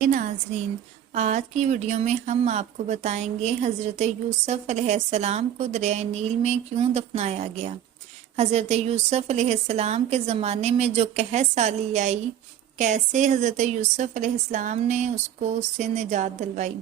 ناظرین، آج کی ویڈیو میں ہم آپ کو بتائیں گے حضرت یوسف علیہ السلام کو دریائے نیل میں کیوں دفنایا گیا۔ حضرت یوسف علیہ السلام کے زمانے میں جو قحط سالی آئی، کیسے حضرت یوسف علیہ السلام نے اس سے نجات دلوائی،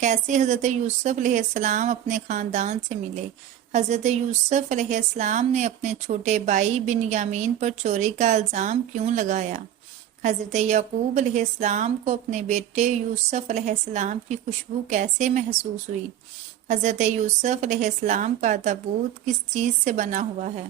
کیسے حضرت یوسف علیہ السلام اپنے خاندان سے ملے، حضرت یوسف علیہ السلام نے اپنے چھوٹے بھائی بنیامین پر چوری کا الزام کیوں لگایا، حضرت یعقوب علیہ السلام کو اپنے بیٹے یوسف علیہ السلام کی خوشبو کیسے محسوس ہوئی، حضرت یوسف علیہ السلام کا تابوت کس چیز سے بنا ہوا ہے۔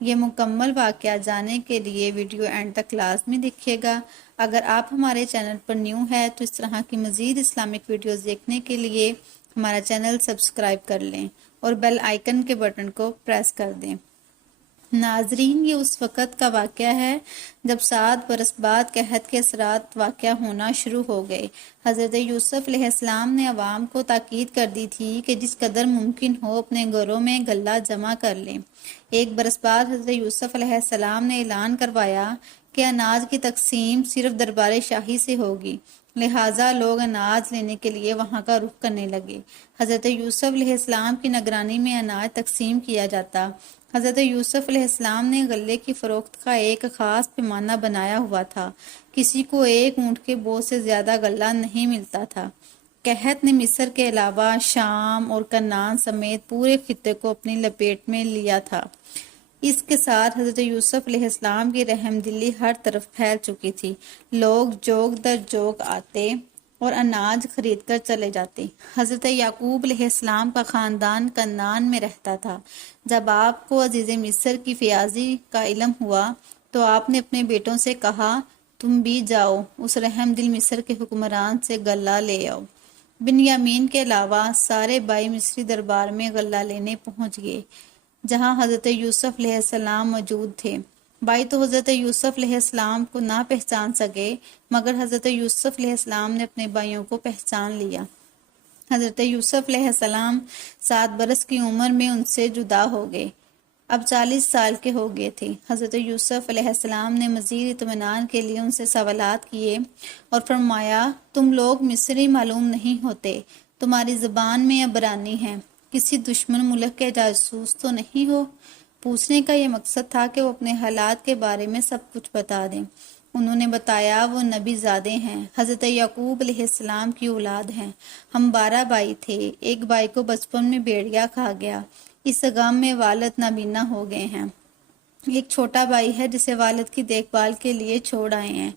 یہ مکمل واقعہ جاننے کے لیے ویڈیو اینڈ تک لازمی دیکھیے گا۔ اگر آپ ہمارے چینل پر نیو ہے تو اس طرح کی مزید اسلامک ویڈیوز دیکھنے کے لیے ہمارا چینل سبسکرائب کر لیں اور بیل آئیکن کے بٹن کو پریس کر دیں۔ ناظرین، یہ اس وقت کا واقعہ ہے جب 7 برس بعد قحط کے اثرات واقع ہونا شروع ہو گئے۔ حضرت یوسف علیہ السلام نے عوام کو تاکید کر دی تھی کہ جس قدر ممکن ہو اپنے گھروں میں غلہ جمع کر لیں۔ 1 برس بعد حضرت یوسف علیہ السلام نے اعلان کروایا کہ اناج کی تقسیم صرف دربار شاہی سے ہوگی، لہٰذا لوگ اناج لینے کے لیے وہاں کا رخ کرنے لگے۔ حضرت یوسف علیہ السلام کی نگرانی میں اناج تقسیم کیا جاتا۔ حضرت یوسف علیہ السلام نے غلے کی فروخت کا ایک خاص پیمانہ بنایا ہوا تھا، کسی کو 1 اونٹ کے بوجھ سے زیادہ غلہ نہیں ملتا تھا۔ قحط نے مصر کے علاوہ شام اور کنعان سمیت پورے خطے کو اپنی لپیٹ میں لیا تھا۔ اس کے ساتھ حضرت یوسف علیہ السلام کی رحم دلی ہر طرف پھیل چکی تھی۔ لوگ جوگ در جوگ آتے اور اناج خرید کر چلے جاتے۔ حضرت یعقوب علیہ السلام کا خاندان کنعان میں رہتا تھا۔ جب آپ کو عزیز مصر کی فیاضی کا علم ہوا تو آپ نے اپنے بیٹوں سے کہا، تم بھی جاؤ اس رحم دل مصر کے حکمران سے غلہ لے آؤ۔ بنیامین کے علاوہ سارے بھائی مصری دربار میں غلہ لینے پہنچ گئے جہاں حضرت یوسف علیہ السلام موجود تھے۔ بھائی تو حضرت یوسف علیہ السلام کو نہ پہچان سکے، مگر حضرت یوسف علیہ السلام نے اپنے بھائیوں کو پہچان لیا۔ حضرت یوسف علیہ السلام 7 برس کی عمر میں ان سے جدا ہو گئے، اب 40 سال کے ہو گئے تھے۔ حضرت یوسف علیہ السلام نے مزید اطمینان کے لیے ان سے سوالات کیے اور فرمایا، تم لوگ مصری معلوم نہیں ہوتے، تمہاری زبان میں عبرانی ہے، کسی دشمن ملک کے جاسوس تو نہیں ہو؟ پوچھنے کا یہ مقصد تھا کہ وہ اپنے حالات کے بارے میں سب کچھ بتا دیں۔ انہوں نے بتایا وہ نبی زادے ہیں، حضرت یعقوب علیہ السلام کی اولاد ہیں۔ ہم 12 بھائی تھے، ایک بھائی کو بچپن میں بھیڑیا کھا گیا، اس غم میں والد نابینا ہو گئے ہیں۔ ایک چھوٹا بھائی ہے جسے والد کی دیکھ بھال کے لیے چھوڑ آئے ہیں۔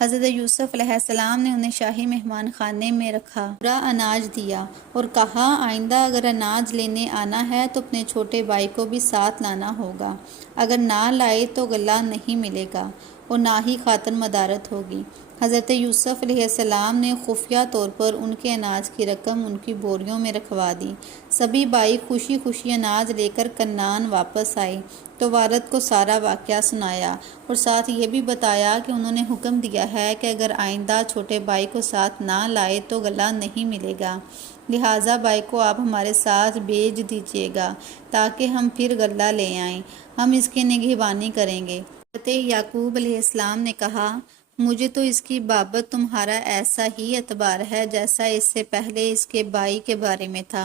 حضرت یوسف علیہ السلام نے انہیں شاہی مہمان خانے میں رکھا، پورا اناج دیا اور کہا، آئندہ اگر اناج لینے آنا ہے تو اپنے چھوٹے بھائی کو بھی ساتھ لانا ہوگا، اگر نہ لائے تو غلہ نہیں ملے گا اور نہ ہی خاطر مدارت ہوگی۔ حضرت یوسف علیہ السلام نے خفیہ طور پر ان کے اناج کی رقم ان کی بوریوں میں رکھوا دی۔ سبھی بھائی خوشی خوشی اناج لے کر کنعان واپس آئے تو والد کو سارا واقعہ سنایا اور ساتھ یہ بھی بتایا کہ انہوں نے حکم دیا ہے کہ اگر آئندہ چھوٹے بھائی کو ساتھ نہ لائے تو غلہ نہیں ملے گا، لہٰذا بھائی کو آپ ہمارے ساتھ بھیج دیجیے گا تاکہ ہم پھر غلہ لے آئیں، ہم اس کی نگہبانی کریں گے۔ حضرت یعقوب علیہ السلام نے کہا، مجھے تو اس کی بابت تمہارا ایسا ہی اعتبار ہے جیسا اس سے پہلے اس کے بھائی کے بارے میں تھا۔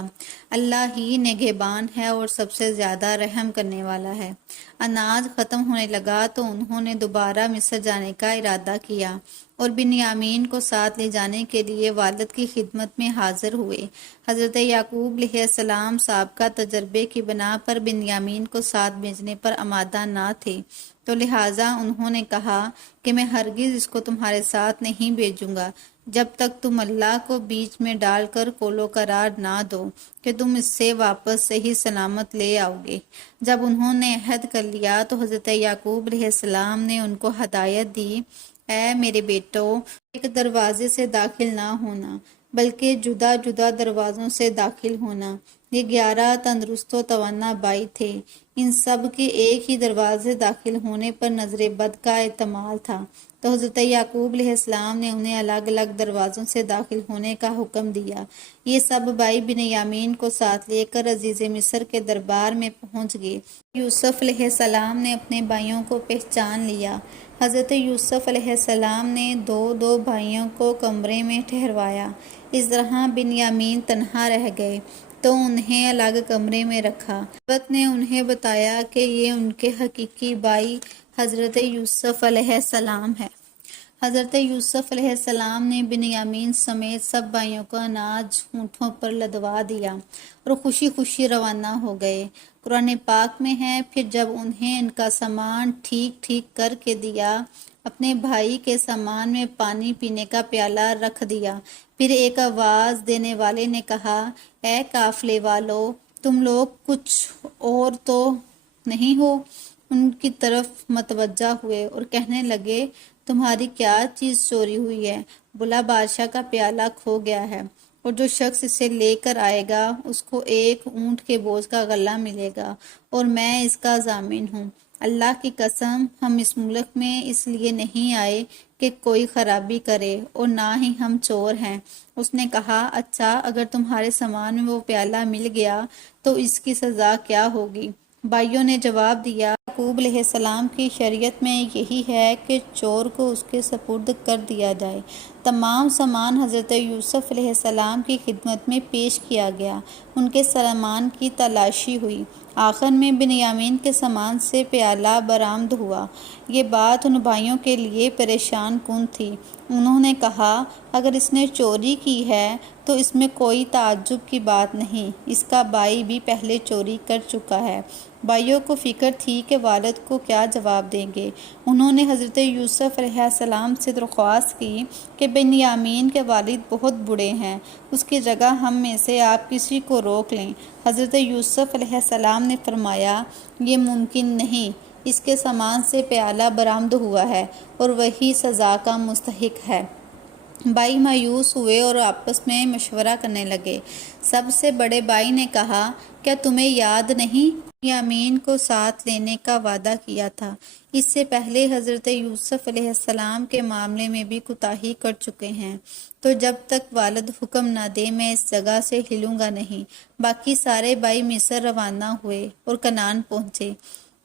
اللہ ہی نگہبان ہے اور سب سے زیادہ رحم کرنے والا ہے۔ اناج ختم ہونے لگا تو انہوں نے دوبارہ مصر جانے کا ارادہ کیا اور بنیامین کو ساتھ لے جانے کے لیے والد کی خدمت میں حاضر ہوئے۔ حضرت یعقوب علیہ السلام سابقہ تجربے کی بنا پر بنیامین کو ساتھ بھیجنے پر آمادہ نہ تھے، تو لہٰذا انہوں نے کہا کہ میں ہرگز اس کو تمہارے ساتھ نہیں بھیجوں گا جب تک تم اللہ کو بیچ میں ڈال کر قول قرار نہ دو کہ تم اس سے واپس صحیح سلامت لے آؤ گے۔ جب انہوں نے عہد کر لیا تو حضرت یعقوب علیہ السلام نے ان کو ہدایت دی، اے میرے بیٹو، ایک دروازے سے داخل نہ ہونا بلکہ جدا جدا دروازوں سے داخل ہونا۔ یہ 11 تندرست و توانا بھائی تھے، ان سب کے ایک ہی دروازے داخل ہونے پر نظر بد کا احتمال تھا۔ تو حضرت یعقوب علیہ السلام نے انہیں الگ الگ دروازوں سے داخل ہونے کا حکم دیا۔ یہ سب بھائی بنیامین کو ساتھ لے کر عزیز مصر کے دربار میں پہنچ گئے۔ یوسف علیہ السلام نے اپنے بھائیوں کو پہچان لیا۔ حضرت یوسف علیہ السلام نے دو دو بھائیوں کو کمرے میں ٹھہروایا۔ اس طرح بنیامین تنہا رہ گئے تو انہیں الگ کمرے میں رکھا۔ عاقبت نے انہیں بتایا کہ یہ ان کے حقیقی بھائی حضرت یوسف علیہ السلام ہے۔ حضرت یوسف علیہ السلام نے بنیامین سمیت سب بھائیوں کو اناج اونٹوں پر لدوا دیا اور خوشی خوشی روانہ ہو گئے۔ قرآن پاک میں ہے، پھر جب انہیں ان کا سامان ٹھیک ٹھیک کر کے دیا، اپنے بھائی کے سامان میں پانی پینے کا پیالہ رکھ دیا۔ پھر ایک آواز دینے والے نے کہا، اے قافلے والو، تم لوگ کچھ اور تو نہیں ہو؟ ان کی طرف متوجہ ہوئے اور کہنے لگے، تمہاری کیا چیز چوری ہوئی ہے؟ بولا، بادشاہ کا پیالہ کھو گیا ہے، اور جو شخص اسے لے کر آئے گا اس کو ایک اونٹ کے بوجھ کا غلہ ملے گا، اور میں اس کا ضامن ہوں۔ اللہ کی قسم، ہم اس ملک میں اس لیے نہیں آئے کہ کوئی خرابی کرے، اور نہ ہی ہم چور ہیں۔ اس نے کہا، اچھا، اگر تمہارے سامان میں وہ پیالہ مل گیا تو اس کی سزا کیا ہوگی؟ بھائیوں نے جواب دیا، یعقوب علیہ السلام کی شریعت میں یہی ہے کہ چور کو اس کے سپرد کر دیا جائے۔ تمام سامان حضرت یوسف علیہ السلام کی خدمت میں پیش کیا گیا۔ ان کے سامان کی تلاشی ہوئی۔ آخر میں بنیامین کے سامان سے پیالہ برآمد ہوا۔ یہ بات ان بھائیوں کے لیے پریشان کن تھی۔ انہوں نے کہا، اگر اس نے چوری کی ہے تو اس میں کوئی تعجب کی بات نہیں، اس کا بھائی بھی پہلے چوری کر چکا ہے۔ بھائیوں کو فکر تھی کہ والد کو کیا جواب دیں گے۔ انہوں نے حضرت یوسف علیہ السلام سے درخواست کی کہ بنیامین کے والد بہت بوڑھے ہیں، اس کی جگہ ہم میں سے آپ کسی کو روک لیں۔ حضرت یوسف علیہ السلام نے فرمایا، یہ ممکن نہیں، اس کے سامان سے پیالہ برآمد ہوا ہے اور وہی سزا کا مستحق ہے۔ بھائی مایوس ہوئے اور آپس میں مشورہ کرنے لگے۔ سب سے بڑے بھائی نے کہا، کیا تمہیں یاد نہیں بنیامین کو ساتھ لینے کا وعدہ کیا تھا؟ اس سے پہلے حضرت یوسف علیہ السلام کے معاملے میں بھی کوتاہی کر چکے ہیں، تو جب تک والد حکم نہ دے میں اس جگہ سے ہلوں گا نہیں۔ باقی سارے بھائی مصر روانہ ہوئے اور کنعان پہنچے۔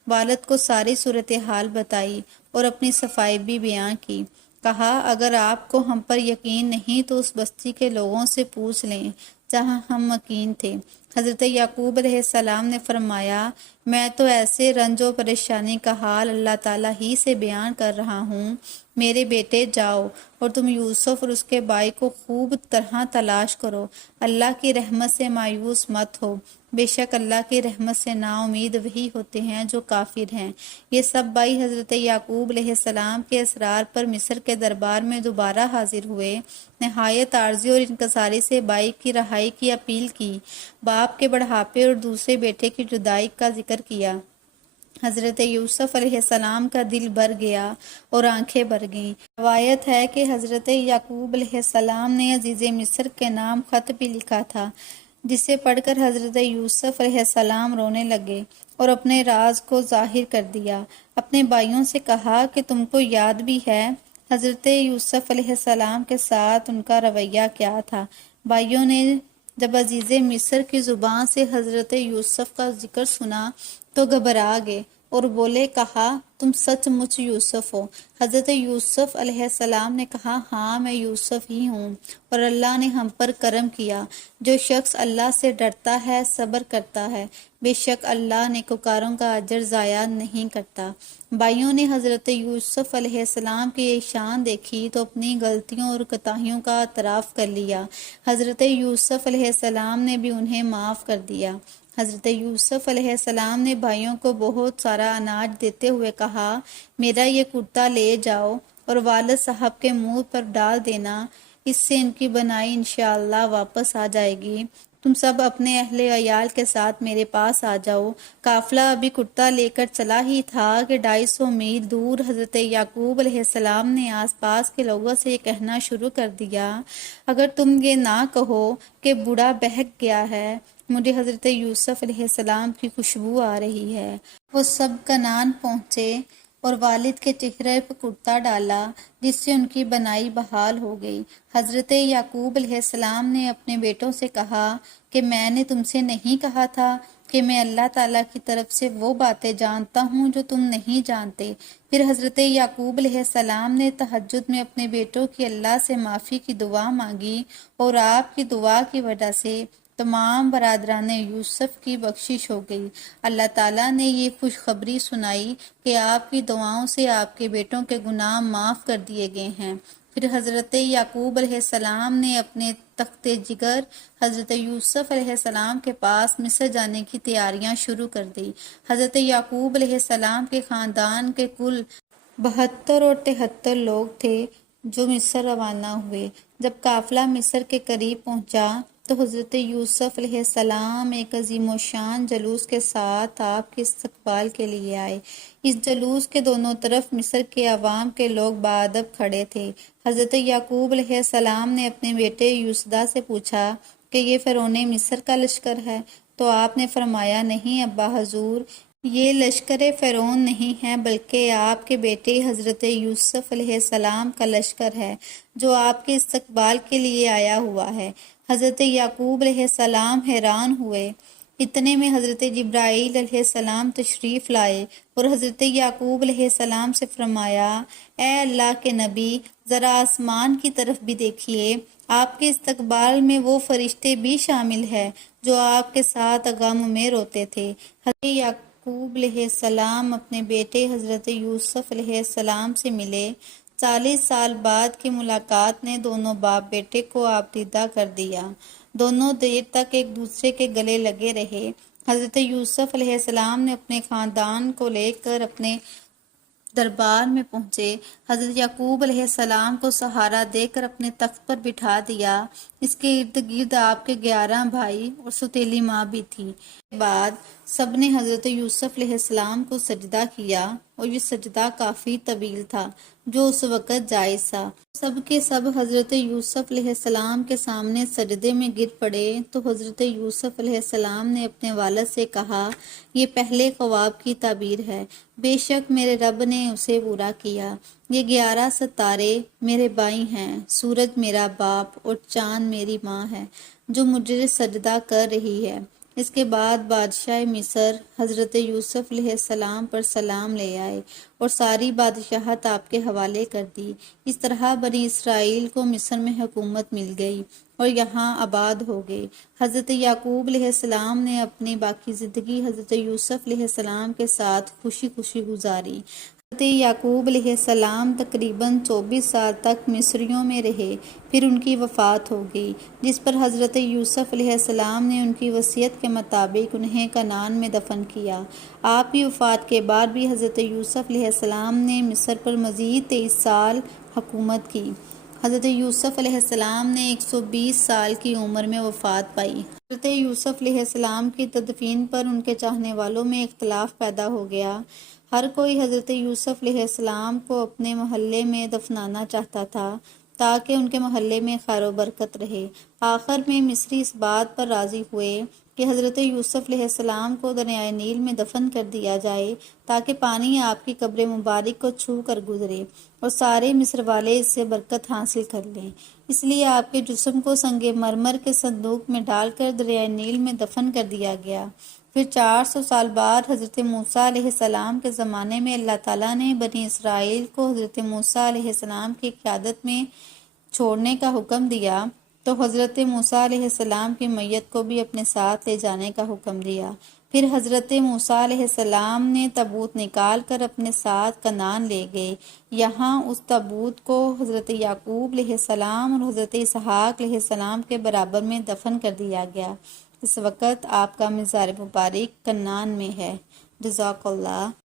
والد کو ساری صورتحال بتائی اور اپنی صفائی بھی بیان کی۔ کہا، اگر آپ کو ہم پر یقین نہیں تو اس بستی کے لوگوں سے پوچھ لیں جہاں ہم مقیم تھے۔ حضرت یعقوب علیہ السلام نے فرمایا، میں تو ایسے رنج و پریشانی کا حال اللہ تعالیٰ ہی سے بیان کر رہا ہوں۔ میرے بیٹے، جاؤ اور تم یوسف اور اس کے بھائی کو خوب طرح تلاش کرو۔ اللہ کی رحمت سے مایوس مت ہو، بے شک اللہ کی رحمت سے نا امید وہی ہوتے ہیں جو کافر ہیں۔ یہ سب بھائی حضرت یعقوب علیہ السلام کے اصرار پر مصر کے دربار میں دوبارہ حاضر ہوئے۔ نہایت عاجزی اور انکساری سے بھائی کی رہائی کی اپیل کی، باپ کے بڑھاپے اور دوسرے بیٹے کی جدائی کا ذکر کیا۔ حضرت یوسف علیہ السلام کا دل بھر گیا اور آنکھیں بھر گئیں۔ روایت ہے کہ حضرت یعقوب علیہ السلام نے عزیز مصر کے نام خط بھی لکھا تھا، جسے پڑھ کر حضرت یوسف علیہ السلام رونے لگے اور اپنے راز کو ظاہر کر دیا۔ اپنے بھائیوں سے کہا کہ تم کو یاد بھی ہے حضرت یوسف علیہ السلام کے ساتھ ان کا رویہ کیا تھا۔ بھائیوں نے جب عزیز مصر کی زبان سے حضرت یوسف کا ذکر سنا تو گھبرا گئے اور بولے، کہا، تم سچ مچ یوسف ہو؟ حضرت یوسف علیہ السلام نے کہا، ہاں، میں یوسف ہی ہوں، اور اللہ نے ہم پر کرم کیا۔ جو شخص اللہ سے ڈرتا ہے، صبر کرتا ہے، بے شک اللہ نیکوکاروں کا اجر ضائع نہیں کرتا۔ بھائیوں نے حضرت یوسف علیہ السلام کی یہ شان دیکھی تو اپنی غلطیوں اور کوتاہیوں کا اعتراف کر لیا۔ حضرت یوسف علیہ السلام نے بھی انہیں معاف کر دیا۔ حضرت یوسف علیہ السلام نے بھائیوں کو بہت سارا اناج دیتے ہوئے کہا، میرا یہ کرتا لے جاؤ اور والد صاحب کے منہ پر ڈال دینا، اس سے ان کی بنائی انشاءاللہ واپس آ جائے گی۔ تم سب اپنے اہل عیال کے ساتھ میرے پاس آ جاؤ۔ قافلہ ابھی کرتا لے کر چلا ہی تھا کہ 250 میل دور حضرت یعقوب علیہ السلام نے آس پاس کے لوگوں سے یہ کہنا شروع کر دیا، اگر تم یہ نہ کہو کہ بوڑھا بہک گیا ہے، مجھے حضرت یوسف علیہ السلام کی خوشبو آ رہی ہے۔ وہ سب کنعان پہنچے۔ اور والد کے چہرے پر کرتا ڈالا، جس سے ان کی بنائی بحال ہو گئی۔ حضرت یعقوب علیہ السلام نے اپنے بیٹوں سے کہا کہ میں نے تم سے نہیں کہا تھا کہ میں اللہ تعالیٰ کی طرف سے وہ باتیں جانتا ہوں جو تم نہیں جانتے۔ پھر حضرت یعقوب علیہ السلام نے تہجد میں اپنے بیٹوں کی اللہ سے معافی کی دعا مانگی، اور آپ کی دعا کی وجہ سے تمام برادران یوسف کی بخشش ہو گئی۔ اللہ تعالیٰ نے یہ خوشخبری سنائی کہ آپ کی دعاؤں سے آپ کے بیٹوں کے گناہ معاف کر دیے گئے ہیں۔ پھر حضرت یعقوب علیہ السلام نے اپنے تخت جگر حضرت یوسف علیہ السلام کے پاس مصر جانے کی تیاریاں شروع کر دی۔ حضرت یعقوب علیہ السلام کے خاندان کے کل 72 اور 73 لوگ تھے جو مصر روانہ ہوئے۔ جب قافلہ مصر کے قریب پہنچا تو حضرت یوسف علیہ السلام ایک عظیم و شان جلوس کے ساتھ آپ کے استقبال کے لیے آئے۔ اس جلوس کے دونوں طرف مصر کے عوام کے لوگ بادب کھڑے تھے۔ حضرت یعقوب علیہ السلام نے اپنے بیٹے یوسدہ سے پوچھا کہ یہ فرعون مصر کا لشکر ہے؟ تو آپ نے فرمایا، نہیں ابا حضور، یہ لشکر فرعون نہیں ہے، بلکہ آپ کے بیٹے حضرت یوسف علیہ السلام کا لشکر ہے جو آپ کے استقبال کے لیے آیا ہوا ہے۔ حضرت یعقوب علیہ السلام حیران ہوئے۔ اتنے میں حضرت جبرائیل علیہ السلام تشریف لائے اور حضرت یعقوب علیہ السلام سے فرمایا، اے اللہ کے نبی، ذرا آسمان کی طرف بھی دیکھیے، آپ کے استقبال میں وہ فرشتے بھی شامل ہیں جو آپ کے ساتھ غم میں روتے تھے۔ حضرت یعقوب علیہ السلام اپنے بیٹے حضرت یوسف علیہ السلام سے ملے۔ 40 سال بعد کی ملاقات نے دونوں باپ بیٹے کو آبدیدہ کر دیا۔ دونوں دیر تک ایک دوسرے کے گلے لگے رہے۔ حضرت یوسف علیہ السلام نے اپنے خاندان کو لے کر اپنے دربار میں پہنچے۔ حضرت یعقوب علیہ السلام کو سہارا دے کر اپنے تخت پر بٹھا دیا۔ اس کے ارد گرد آپ کے 11 بھائی اور سوتیلی ماں بھی تھی۔ اس کے بعد سب نے حضرت یوسف علیہ السلام کو سجدہ کیا، اور یہ سجدہ کافی طویل تھا جو اس وقت جائز تھا۔ سب کے سب حضرت یوسف علیہ السلام کے سامنے سجدے میں گر پڑے تو حضرت یوسف علیہ السلام نے اپنے والد سے کہا، یہ پہلے خواب کی تعبیر ہے، بے شک میرے رب نے اسے پورا کیا۔ یہ 11 ستارے میرے بھائی ہیں، سورج میرا باپ اور چاند میری ماں ہے جو مجھے سجدہ کر رہی ہے۔ اس کے بعد بادشاہ مصر حضرت یوسف علیہ السلام پر سلام لے آئے اور ساری بادشاہت آپ کے حوالے کر دی۔ اس طرح بنی اسرائیل کو مصر میں حکومت مل گئی اور یہاں آباد ہو گئے۔ حضرت یعقوب علیہ السلام نے اپنی باقی زندگی حضرت یوسف علیہ السلام کے ساتھ خوشی خوشی گزاری۔ حضرت یعقوب علیہ السلام تقریباً 24 سال تک مصریوں میں رہے، پھر ان کی وفات ہو گئی، جس پر حضرت یوسف علیہ السلام نے ان کی وصیت کے مطابق انہیں کنعان میں دفن کیا۔ آپ کی وفات کے بعد بھی حضرت یوسف علیہ السلام نے مصر پر مزید 23 سال حکومت کی۔ حضرت یوسف علیہ السلام نے 120 سال کی عمر میں وفات پائی۔ حضرت یوسف علیہ السلام کی تدفین پر ان کے چاہنے والوں میں اختلاف پیدا ہو گیا۔ ہر کوئی حضرت یوسف علیہ السلام کو اپنے محلے میں دفنانا چاہتا تھا تاکہ ان کے محلے میں خیر و برکت رہے۔ آخر میں مصری اس بات پر راضی ہوئے کہ حضرت یوسف علیہ السلام کو دریائے نیل میں دفن کر دیا جائے تاکہ پانی آپ کی قبر مبارک کو چھو کر گزرے اور سارے مصر والے اس سے برکت حاصل کر لیں۔ اس لیے آپ کے جسم کو سنگ مرمر کے صندوق میں ڈال کر دریائے نیل میں دفن کر دیا گیا۔ پھر 400 سال بعد حضرت موسیٰ علیہ السلام کے زمانے میں اللہ تعالیٰ نے بنی اسرائیل کو حضرت موسیٰ علیہ السلام کی قیادت میں چھوڑنے کا حکم دیا تو حضرت موسیٰ علیہ السلام کی میت کو بھی اپنے ساتھ لے جانے کا حکم دیا۔ پھر حضرت موسیٰ علیہ السلام نے تابوت نکال کر اپنے ساتھ کنعان لے گئے۔ یہاں اس تابوت کو حضرت یعقوب علیہ السلام اور حضرت اسحاق علیہ السلام کے برابر میں دفن کر دیا گیا۔ اس وقت آپ کا مزار مبارک کنعان میں ہے۔ جزاک اللہ۔